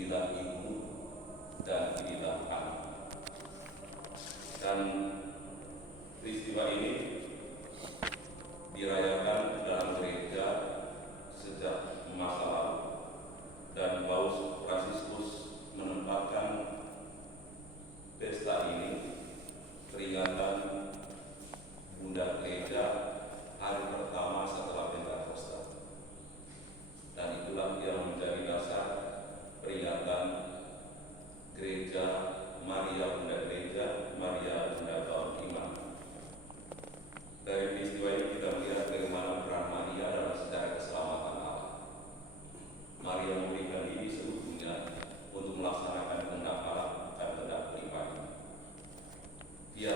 inilah ibu dan inilah anak. Dan peristiwa ini dirayakan dalam gereja sejak masa lalu, dan Paus Fransiskus menempatkan pesta ini peringatan Bunda Gereja hari pertama setelah Pentakosta, dan itulah yang menjadi dasar peringatan Gereja Maria Bunda Gereja, Maria Bunda Tahun Iman. Dari peristiwa ini kita melihat bagaimana peran Maria dalam sejarah keselamatan Allah. Maria memberikan diri seluruhnya untuk melaksanakan kehendak Allah dan kehendak pribadi. Dia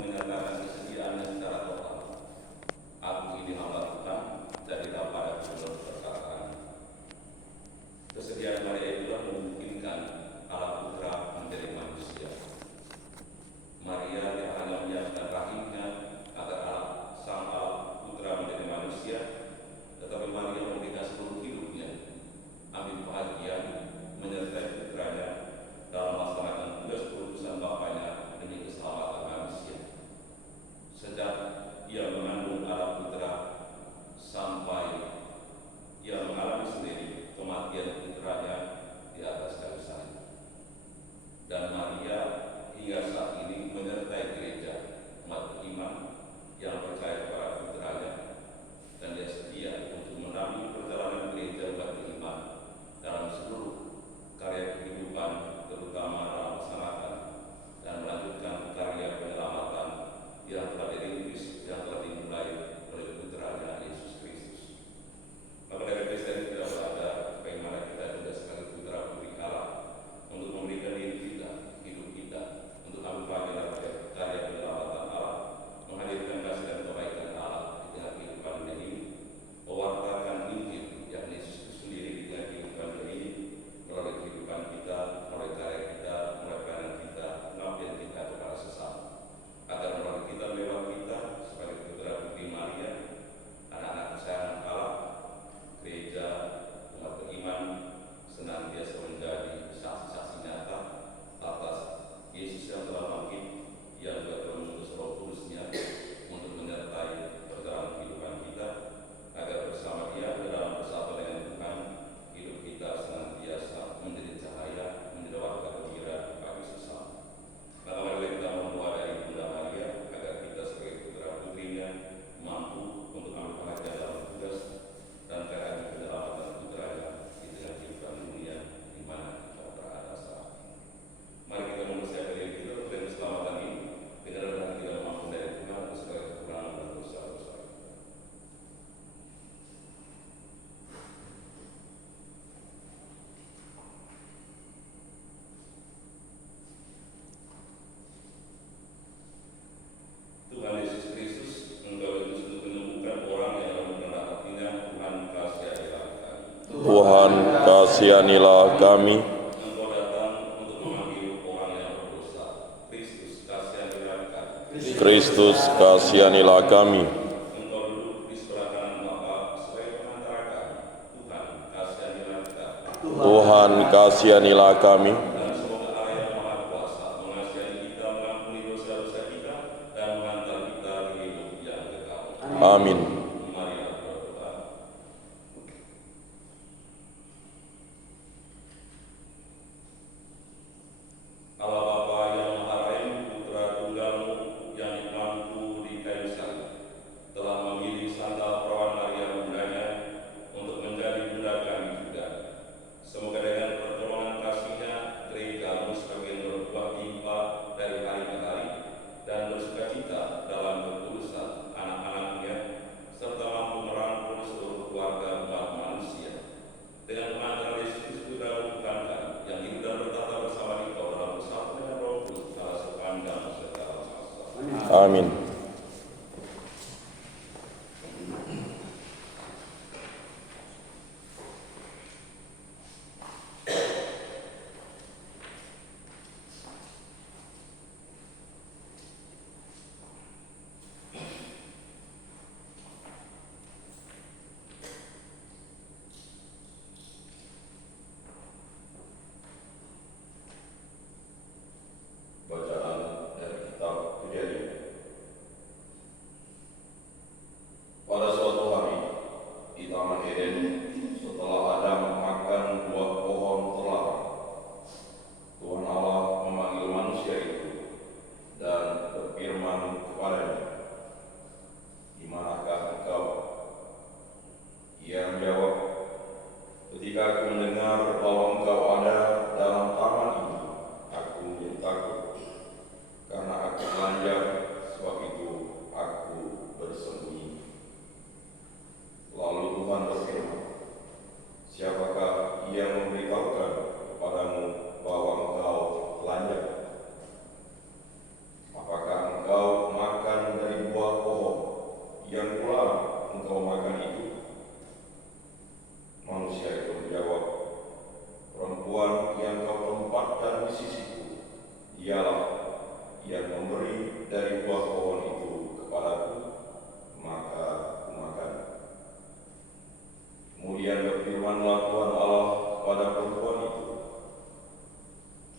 menyatakan kesediaannya secara total. Aku ini hamba Tuhan, jadilah padaku menurut perkara kami. Kesediaan Maria itulah memungkinkan Allah Putra menjadi manusia. Maria tidak hanya menyiapkan rahimnya agar Sang Allah Putra menjadi manusia, tetapi Maria memberikan seluruh hidupnya, ambil bahagian menyertai putranya dalam melaksanakan tugas urusan Bapaknya demi keselamatan manusia. Sejak ia mengandung Allah Putra sampai ia mengalami sendiri kematian putranya di atas kayu salib. Dan Maria hingga saat ini menyertai gereja umat beriman yang percaya kepada putranya, dan dia setia untuk mendampingi perjalanan gereja umat beriman dalam seluruh karya kehidupan, terutama dalam melaksanakan dan melanjutkan karya penyelamatan yang telah dirintis, yang telah dimulai oleh putranya Yesus Kristus. Maka dari pesta ini tidak ada bagaimana kita juga sebagai putra putri Allah untuk memberikan diri kita, hidup kita, untuk ambil bagian dari karya penyelamatan Allah, menghadirkan kasih dan kebaikan Allah di tengah kehidupan dunia ini, mewartakan Injil yang Yesus itu sendiri di tengah kehidupan dunia ini, melalui kehidupan kita, melalui karya kita, melalui pelayanan kita, pengabdian kita kepada sesama, agar melalui kita, lewat kita sebagai putra putri Maria, anak-anak kesayangan Allah, gereja umat beriman senantiasa menjadi saksi-saksi nyata atas Yesus yang telah bangkit, yang juga telah mengutus Roh Kudus-Nya untuk menyertai perjalanan kehidupan kita, agar bersama Dia dalam bersatu dengan Tuhan, hidup kita senantiasa menjadi cahaya, menjadi warga gembira bagi sesama. Maka marilah kita berdoa dari Bunda Maria agar kita sebagai putra putrinya mampu untuk ambil bahagia dalam tugas dan karya penyelamatan putranya di tengah kehidupan dunia di mana kita berada saat ini. Mari kita mempersiapkan diri kita untuk keselamatan ini dengan rendah kita mampu dari Tuhan sebagai kekurangan dan dosa-dosa. Tuhan Yesus Kristus, Engkau diutus untuk menyembuhkan orang yang dalam kehendak hatinya. Tuhan kasihanilah kami. Tuhan kasihanilah kami. Engkau datang untuk mengambil orang yang berdosa. Kristus kasihanilah kami. Kristus kasihanilah kami. Engkau duduk di sebelah kanan Bapa sebagai perantara kami. Tuhan kasihanilah kami. Tuhan kasihanilah kami. Dan semoga Allah yang Maha Kuasa mengasihi kita, mengampuni dosa-dosa kita, dan mengantar kita di hidup yang kekal. Amin. Marilah berdoa. Allah Bapa yang Maha Rahim, Putra Tunggal-Mu yang dimantu di kayu salib, telah memilih Santa Perawan Maria Bundanya untuk menjadi Bunda kami juga. Semoga dengan pertolongan kasih-Nya, gereja-Mu semakin berbuah limpah dari hari ke hari, dan bersukacita dalam ketulusan anak-anak-Nya, serta mampu merangkul seluruh keluarga umat manusia. Dengan pengantaran Yesus Putra Tuhan kami, yang hidup dan bertata bersama Engkau dalam bersatu dengan Roh Kudus, Allah sepanjang segala masa. Amin. engkau ada dalam taman ini, aku menjadi takut, karena aku telanjang, sebab itu aku bersembunyi. Lalu Tuhan berfirman, siapakah yang memberitahukan kepadamu bahwa engkau telanjang? Apakah engkau makan dari buah pohon yang kularang engkau makan itu? Manusia itu menjawab, perempuan yang kau tempatkan di sisiku, dialah yang memberi dari buah pohon itu kepadaku, maka kumakan. Kemudian berfirmanlah Tuhan Allah kepada perempuan itu,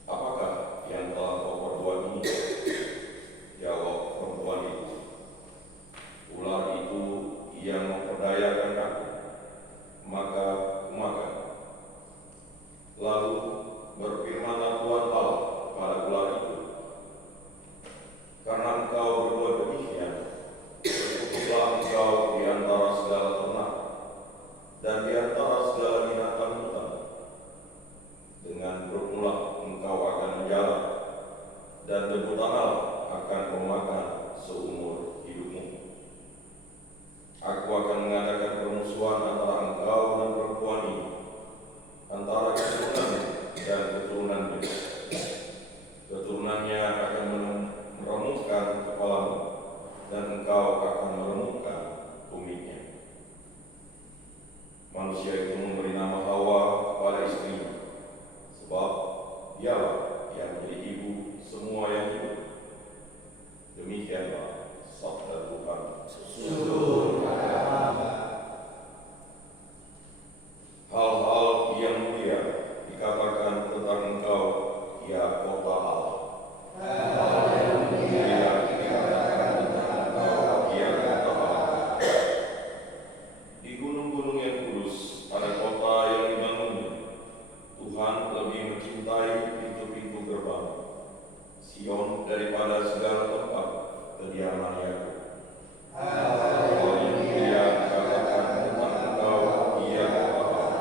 apakah yang telah kau perbuat ini? Jawab perempuan itu, ular itu yang memperdayakan aku, maka kumakan. Lalu berfirmanlah Tuhan Allah kepada ular itu, karena engkau berbuat demikian, terkutuklah engkau di antara segala ternak dan di antara segala binatang hutan. Dengan perutmulah engkau akan menjalar, dan debu tanah akan kau makan seumur hidupmu. Aku akan mengadakan permusuhan antara engkau dan perempuan ini, antara keturunannya dan keturunannya. Keturunannya akan meremukkan kepalamu, dan engkau akan meremukkan tumitnya. Manusia itu memberi nama Hawa kepada istrinya, sebab dialah yang menjadi ibu semua yang hidup. Demikianlah sabda Tuhan. Hal-hal yang mulia dikatakan tentang engkau, ya kota Allah. Hal yang mulia dikatakan tentang engkau, ya kota Allah. Di gunung-gunung yang kudus ada kota yang dibangunnya. Tuhan lebih mencintai pintu-pintu gerbang Sion daripada segala tempat kediaman Yakub. Hal yang mulia dikatakan tentang engkau, ya kota Allah.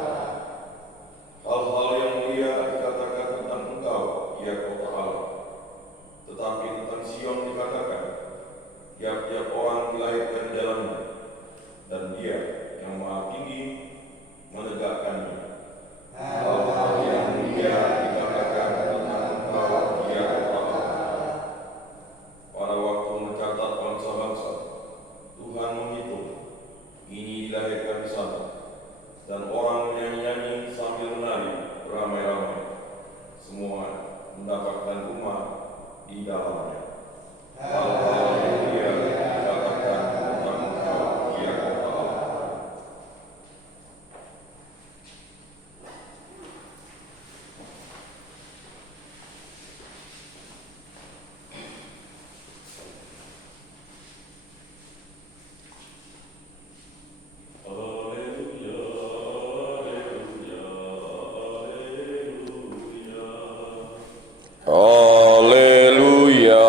Hal-hal yang mulia dikatakan tentang engkau, ya kota Allah. Tetapi tentang Sion dikatakan, tiap-tiap orang dilahirkan di dalamnya, dan Dia yang Maha Tinggi menegakkannya. Hal-hal yang mulia dikatakan tentang engkau, ya kota Allah. Pada waktu mencatat bangsa-bangsa, Tuhan menghitung, ini dilahirkan di sana, dan orang menyanyi-nyanyi sambil menari beramai-ramai, semua mendapatkan rumah di dalamnya. Hal-hal yang mulia dikatakan tentang engkau, ya kota Allah. Haleluya,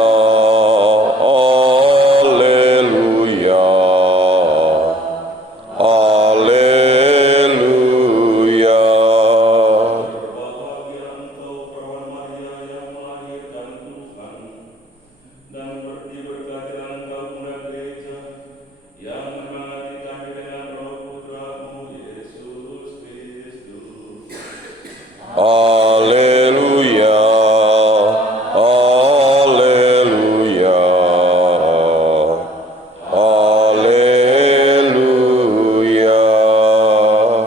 haleluya, haleluya. Berbahagia engkau perawan Maria yang melahirkan Tuhan, dan diberkatilah engkau muda gereja yang menyemangati kami dengan Roh Putramu Yesus Kristus. Haleluya, haleluya, haleluya.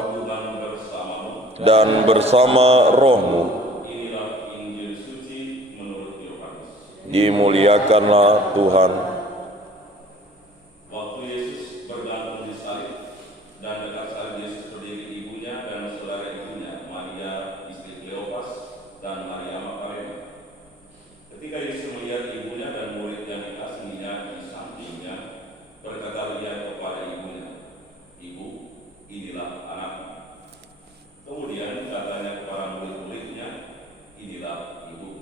Tuhan bersamamu. Dan bersama rohmu, Inilah Injil suci menurut Yohanes. dimuliakanlah Tuhan. Waktu Yesus bergantung di salib, dan dekat salib Yesus berdiri ibunya dan saudara ibunya, Maria istri Kleopas dan Maria Magdalena. Ketika Yesus melihat ibunya dan murid yang dikasihinya di sampingnya, berkatalah ia kepada ibunya, "Ibu, inilah anakmu." Kemudian katanya kepada murid-muridnya, "Inilah ibu."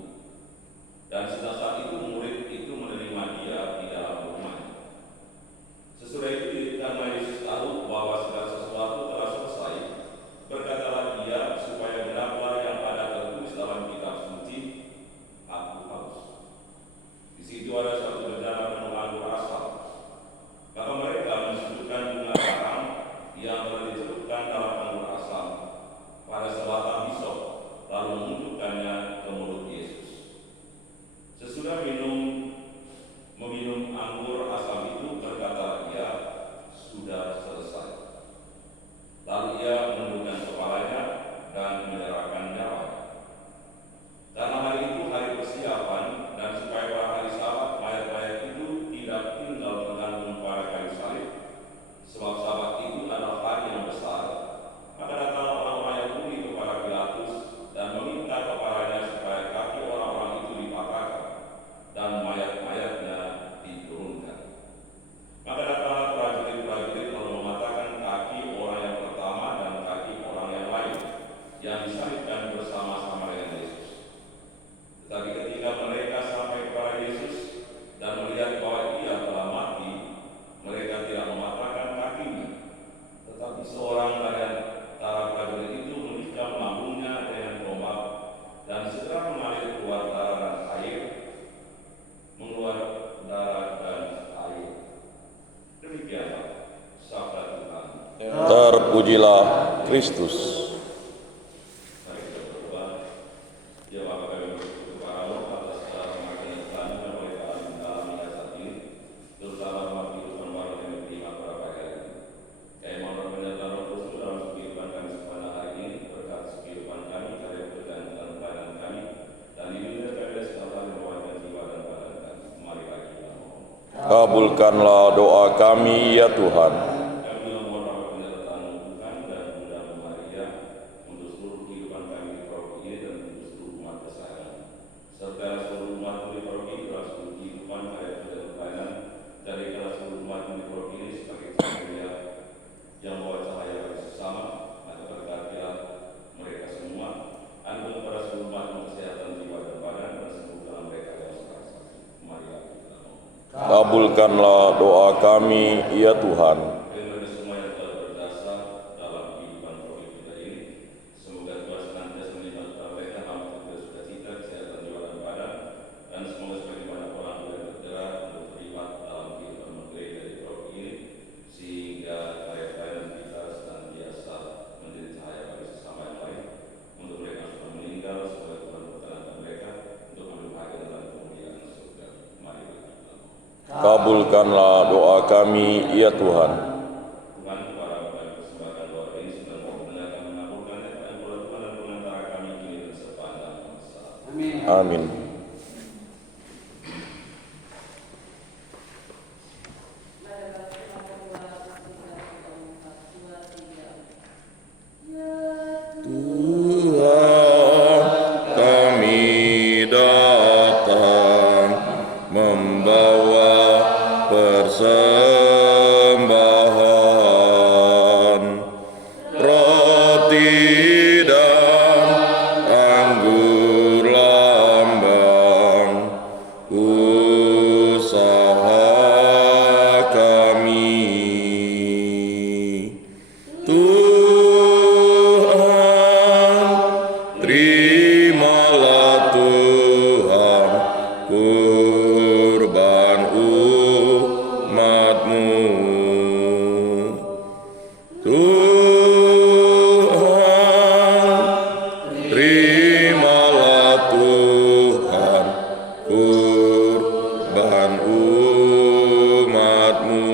Dan sejak saat itu murid itu menerima dia di dan bersama-sama dengan Yesus. Tetapi ketika mereka sampai kepada Yesus dan melihat bahwa Ia telah mati, mereka tidak mematahkan kakinya. Tetapi seorang dari antara prajurit itu menikam lambungnya dengan tombak dan segera mengalir keluar darah dan air, Demikianlah sabda Tuhan. Terpujilah Kristus. Mari kita berdoa. Ya Bapa, kami bersyukur kepadamu atas segala pengertian Tuhan yang boleh kami dalami saat ini, terutama dalam kehidupan baru yang diterima pada pagi hari ini. Kami mohon penyertaan Roh Kudus dalam kehidupan kami sepanjang hari ini, berkat kehidupan kami, karya pekerjaan dan pelayanan kami, dan lindungi kami dari segala hal yang membahayakan jiwa dan badan kami. Mari kita mohon. Kabulkanlah doa kami ya Tuhan. Kami mohon Bapa penyertaan Tuhan dan Bunda Maria untuk seluruh kehidupan kami di Paroki ini dan untuk seluruh umat kesayangan, serta seluruh umat di Paroki dalam seluruh kehidupan karya dan pelayanan, dari seluruh umat di Paroki ini sebagai cahaya yang membawa cahaya bagi sesama. Maka berkatilah mereka semua, anugerah kepada seluruh umat kesehatan jiwa dan badan, dan seluruh dalam mereka yang sekarang sakit. Mari kita mohon. Kabulkanlah doa kami ya Tuhan. Bagi semua yang telah berjasa dalam kehidupan Paroki kita ini, semoga Tuhan senantiasa melihat mereka dalam sukacita, kesehatan jiwa dan badan, dan semoga sebagaimana orang yang bergerak untuk terlibat dalam kehidupan gereja di Paroki ini, sehingga karya pelayanan kita senantiasa menjadi cahaya bagi sesama yang lain. Untuk mereka yang sudah meninggal, semoga Tuhan memperkenankan mereka untuk ambil bagian dalam kemuliaan surga. Mari kita mohon. Kabulkanlah doa kami ya Tuhan. Tuhan, kepada Bapa persembahkan doa ini sedang mendengarkan mengabulkannya, dan pula Tuhan dan pengantara kami kini dan sepanjang masa. Amin. Tuhan, kami datang membawa persembahan roti dan anggur lambang usaha kami. Tuhan, terimalah Tuhan kurban umat-Mu. Tuhan, terimalah Tuhan kurban umat-Mu.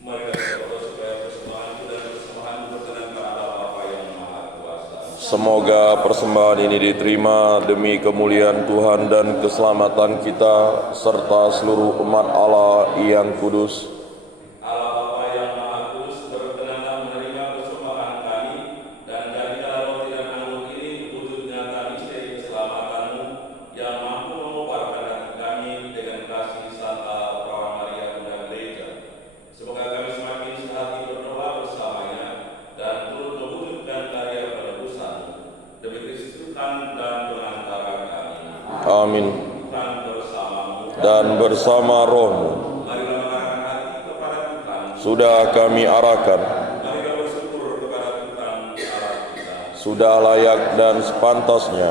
Mari kita berdoa supaya persembahan dan persembahan berkenan kepada Bapa yang Maha Kuasa. Semoga persembahan ini diterima demi kemuliaan Tuhan dan keselamatan kita serta seluruh umat Allah yang kudus. Allah Bapa yang Maha Kudus, berkenanlah menerima persembahan kami, dan jadilah roti dan anggur ini wujud nyata misteri keselamatan-Mu yang mampu mengobarkan hati kami dengan kasih Santa Perawan Maria Bunda Gereja. Semoga kami semakin sehati berdoa bersamanya dan turut mewujudkan karya penebusan-Mu demi Kristus Tuhan dan pengantara kami. Amin. Tuhan bersamamu. Dan bersama rohmu Marilah mengarahkan hati kepada Tuhan. sudah kami arahkan, Marilah bersyukur kepada Tuhan Allah kita. sudah layak dan sepantasnya.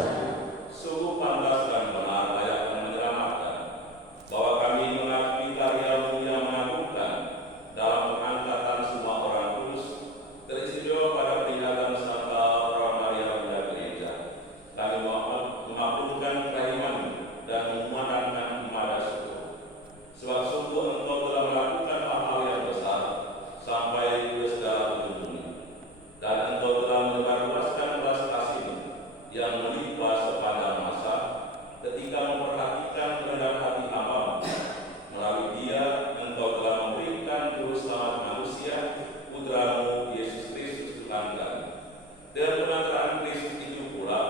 Sungguh pantas dan benar, layak dan menyelamatkan, bahwa kami mengakui karya-Mu yang menakutkan dalam pengangkatan semua orang kudus, teristimewa pada peringatan Santa Perawan Maria Bunda Gereja. Kami mengapunkan kerahiman dan memuliakan Maha Syukur. Sebab sungguh Engkau telah melakukan hal-hal yang besar sampai ke segala ujung dunia, dan Engkau telah menyebarluaskan belas kasih-Mu yang melimpah Dengan pengantaran Kristus itu pula,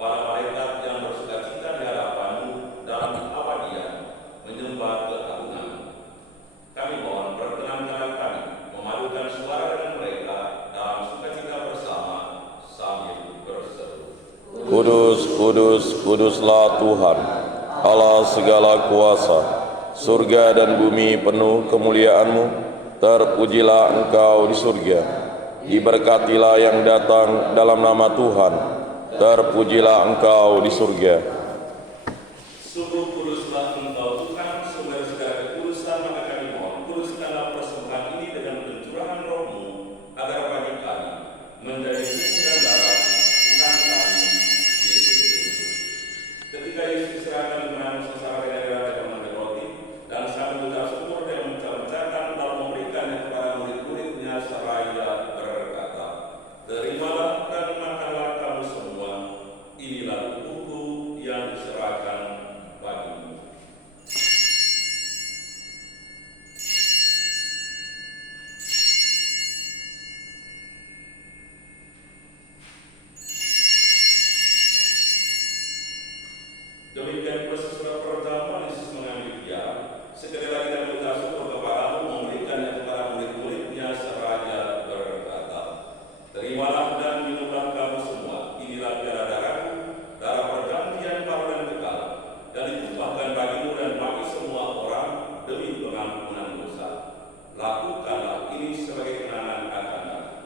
para malaikat yang bersukacita di hadapanmu dalam abadian menyembah keagungan. Kami mohon perkenankan kami memadukan suara dengan mereka dalam sukacita bersama sambil berseru. Kudus, kudus, kuduslah Tuhan, Allah segala kuasa. Surga dan bumi penuh kemuliaan-Mu. Terpujilah Engkau di surga. Diberkatilah yang datang dalam nama Tuhan. Terpujilah Engkau di surga. Sungguh kuduslah Engkau Tuhan, sumber segala kekudusan, maka kami mohon, kuduskanlah persembahan ini dengan pencurahan Roh-Mu, agar bagi kami menjadi tubuh dan darah Tuhan kami, Yesus Kristus. Ketika Yesus diserahkan di menang sengsara dengan darah dan mengambil roti, dan sambil mengucap syukur dan mencah-mencahkan lalu memberikannya kepada murid-muridnya seraya berkata, "Terimalah dan makanlah kamu semua, inilah tubuhku yang diserahkan bagimu." Demikian pula sesudah perjamuan Yesus mengambil diam, sekali lagi dan mengucap syukur kepadamu, memberikannya kepada murid-muridnya seraya berkata, "Terimalah dan minumlah kamu semua, inilah darah darahku, darah perjanjian baru dan kekal, dan ditumpahkan bagimu dan bagi semua orang demi pengampunan dosa. Lakukanlah ini sebagai kenangan akan aku."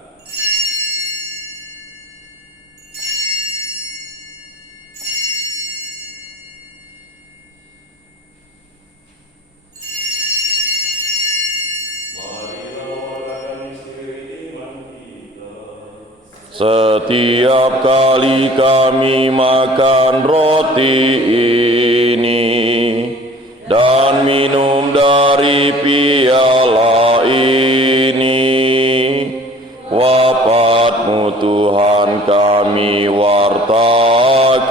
Setiap kali kami makan roti ini dan minum dari piala ini, wafat-Mu Tuhan kami wartakan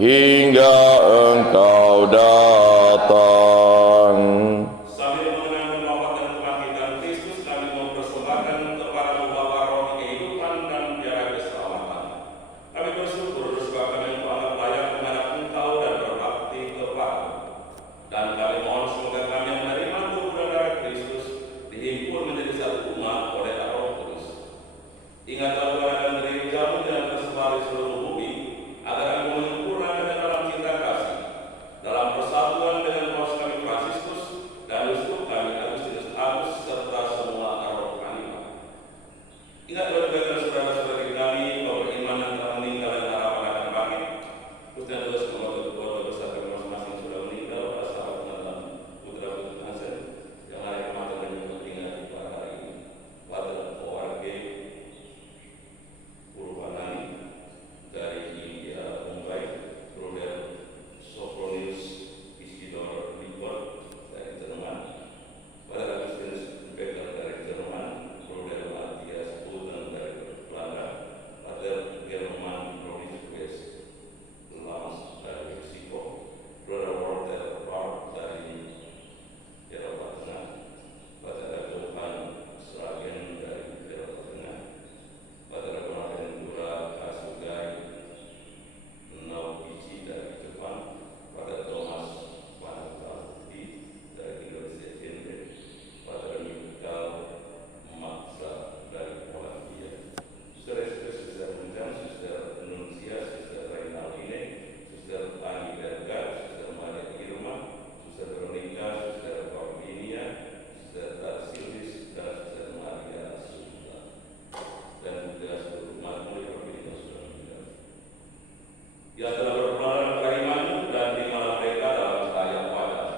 hingga Engkau datang. Sambil mengenang wafat dan kebangkitan Kristus, kami mempersembahkan kepada-Mu Bapa roti kehidupan dan piala keselamatan. Kami bersyukur sebab kami menganggap layak menghadap Engkau dan berbakti kepada-Mu. Dan kami mohon semoga kami yang menerima tubuh dan darah Kristus dihimpun menjadi satu umat oleh Roh Kudus. Ingatlah Tuhan akan gereja-Mu yang tersebar di seluruh bumi, agar kami menyempurnakan dalam cinta kasih, dalam persatuan dengan Paus kami Fransiskus dan uskup kami Agustinus Agus serta semua rohaniwan. Ingatlah juga kepada saudara-saudari kami bahwa beriman yang telah meninggal dan harapan akan bangkit, khususnya terus mengutuk keluarga besar kami masing-masing sudah meninggal, para sahabat dan putra-putri Hansen yang hari kemarin dan juga tinggal di pada hari ini, Wadah ORG Purwanani dari India Mumbai, Bruder Sophonius Isidor Libor dari Jerman, Wadah Agustinus Becker dari Jerman, Bruder Matthias Pulten dari Belanda, Wadah German Rodriguez Lams dari Meksiko, Bruder Walter Bart dari Eropa Tengah, Wadah Johan Sragen dari Eropa Tengah, Wadah Bonaventura Kasugai Naokichi dari Jepang, Wadah Thomas Pantalti dari Indonesia Genre, Wadah Michael Maksa dari Polandia, Suster Esther, Suster Munjang, Suster Nuncia, Suster Reinaline, Suster Ani Berga, Suster Maria Irma, Suster Veronica, Suster Corvinia, Suster Tarsilis, dan Suster Maria Sunda, dan juga seluruh umat murid yang sudah meninggal. Yang telah berpelayanan kehadiran-Mu dan terimalah mereka dalam cahaya wajah.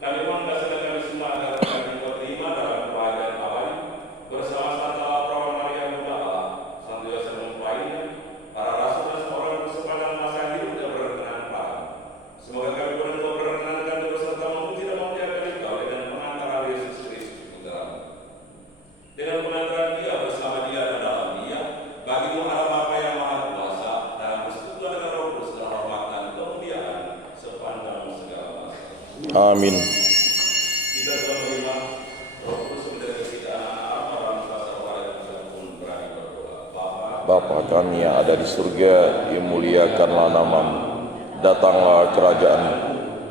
Kami mohon kasih kami semua agar kami terima dalam kebahagiaan abadi bersama Santa Perawan Maria Bunda Allah, Santo Yosef mempelainya, para rasul dan semua orang sepanjang masa hidup yang berkenan padamu. Semoga kami berdua berkenan dan berserta memuji dan memuliakan Engkau dengan pengantaran Yesus Kristus Putra-Mu. Dengan pengantaran Dia bersama Dia dan dalam Dia, bagi-Mu Allah Bapa yang Maha Kuasa, dalam persekutuan dengan Roh Kudus dan hormat dan kemuliaan sepanjang segala masa. Amin. Kita telah menerima Roh Kudus menjadi kita anak-anak dalam kuasa Allah dan kita pun berani berdoa. Bapa kami yang ada di surga, dimuliakanlah namamu. Datanglah kerajaan-Mu.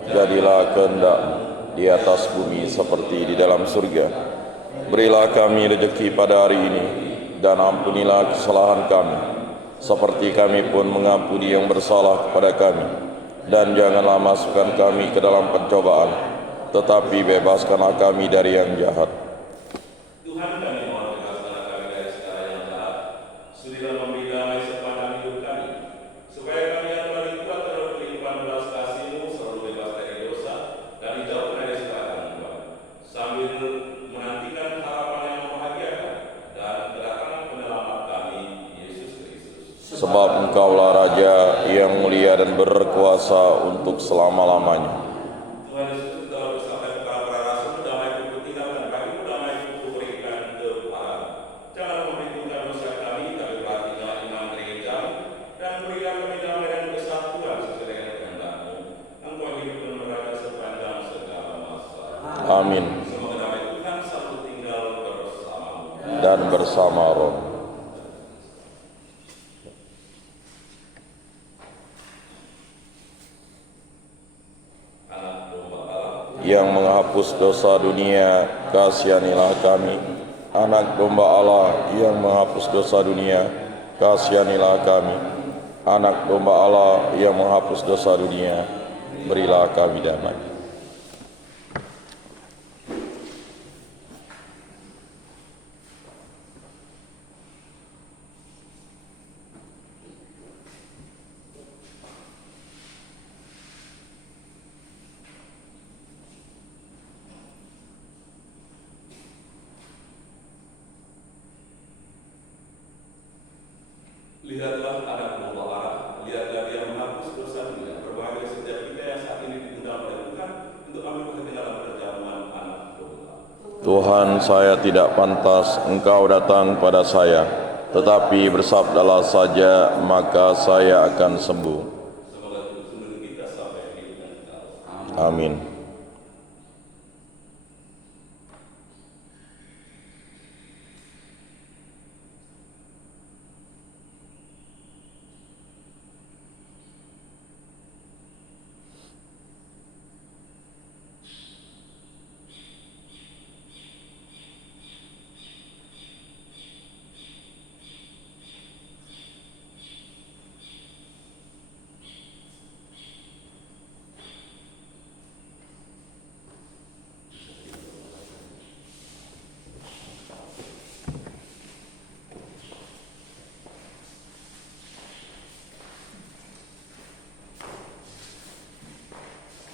Jadilah kehendak-Mu di atas bumi seperti di dalam surga. Berilah kami rezeki pada hari ini, dan ampunilah kesalahan kami, seperti kami pun mengampuni yang bersalah kepada kami. Dan janganlah masukkan kami ke dalam pencobaan, tetapi bebaskanlah kami dari yang jahat. Tuhan kami mohon bebaskanlah kami dari segala yang jahat. Sudilah memberi damai sepanjang hidup kami, supaya kami yang telah dikuat terhadap kelimpahan belas kasih-Mu selalu bebas dari dosa dan dijauhkan dari segala gangguan, sambil menantikan harapan yang membahagiakan dan kedatangan penyelamat kami, Yesus Kristus. Sebab Engkaulah Raja yang mulia dan berkuasa untuk selama-lamanya. Tuhan Yesus telah bersabda kepada para rasul, damai-Ku kutinggalkan, bagimu damai-Ku kuberikan kepadamu. Jangan memperhitungkan dosa kami, tapi perhatikanlah iman gereja-Mu, dan berilah kami damai dan kesatuan sesuai dengan kehendak-Mu. Engkau hidup dan berada sepanjang segala masa. Amin. Semoga damai Tuhan selalu tinggal bersamamu. Dan bersama roh. Anak domba Allah, Yang menghapus dosa dunia, kasihanilah kami. Anak domba Allah yang menghapus dosa dunia, kasihanilah kami. Anak domba Allah yang menghapus dosa dunia, berilah kami damai. lihatlah anak domba Allah, lihatlah Dia menghapus dosa dunia. Berbahagia setiap kita yang saat ini diundang oleh Tuhan untuk ambil bagian dalam perjamuan anak domba. Tuhan, saya tidak pantas Engkau datang pada saya, tetapi bersabdalah saja, maka saya akan sembuh. Semoga Tuhan kita sampai hidup dan kekal. Amin.